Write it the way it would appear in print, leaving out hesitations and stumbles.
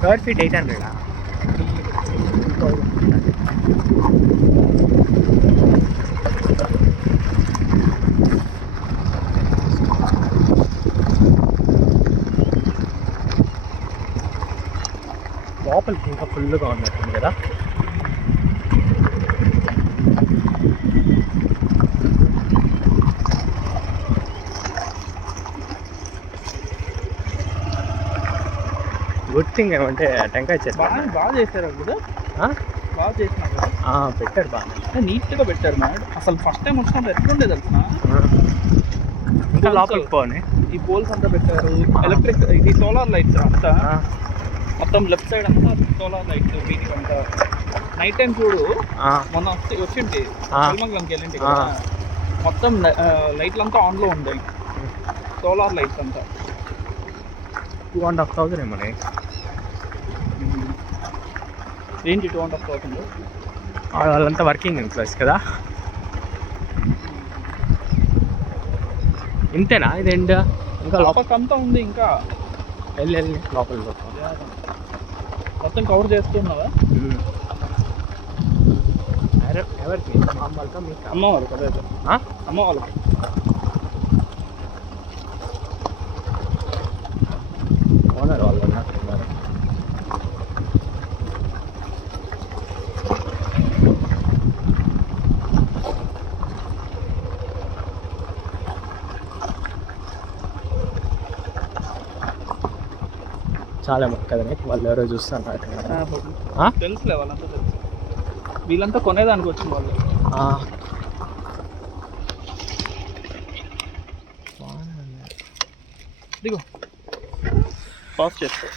Square feet 800. లోపలికి ఇంకా ఫుల్గా ఉన్నట్టుంది కదా. గుడ్ థింగ్ ఏమంటే టెంకాయ చెట్టు బాగా చేశారు కదా, బాగా చేసినారు. పెట్టారు బాగా నీట్గా పెట్టారు మ్యాడ్. అసలు ఫస్ట్ టైం వచ్చినప్పుడు ఎట్లుండే తెలుసిన, ఇంకా లోపలికి పోనీ. ఈ పోల్స్ అంతా పెట్టారు, ఎలక్ట్రిక్ ఇది సోలార్ లైట్స్ అంతా, మొత్తం లెఫ్ట్ సైడ్ అంతా సోలార్ లైట్స్. వీటికి అంతా నైట్ టైం చూడు, మొన్న వచ్చింది కల్మంగళంకి వెళ్ళింటి కదా, మొత్తం లైట్లు అంతా ఆన్లో ఉంటాయి, సోలార్ లైట్స్ అంతా. 2,500 ఏమో ఏంటి 2,500? వాళ్ళంతా వర్కింగ్ ఎంప్లాయీస్ కదా. ఇంతేనా ఇది ఎండ్? ఇంకా లోపలికంతా ఉంది, ఇంకా వెళ్ళి లోపల మొత్తం కవర్ చేస్తున్నావా? ఎవరికి? అమ్మ వాళ్ళకా మీకు? అమ్మ వాళ్ళకి. అదే అమ్మ వాళ్ళకి. ఓనర్ వాళ్ళు ఉన్నట్టున్నారు. చాలా కదండి వాళ్ళు ఎవరో చూస్తున్నారు. తెలుసులే, వాళ్ళంతా తెలుసు. వీళ్ళంతా కొనేదానికి వచ్చిన వాళ్ళు. దిగు, పాస్ చేసుకో.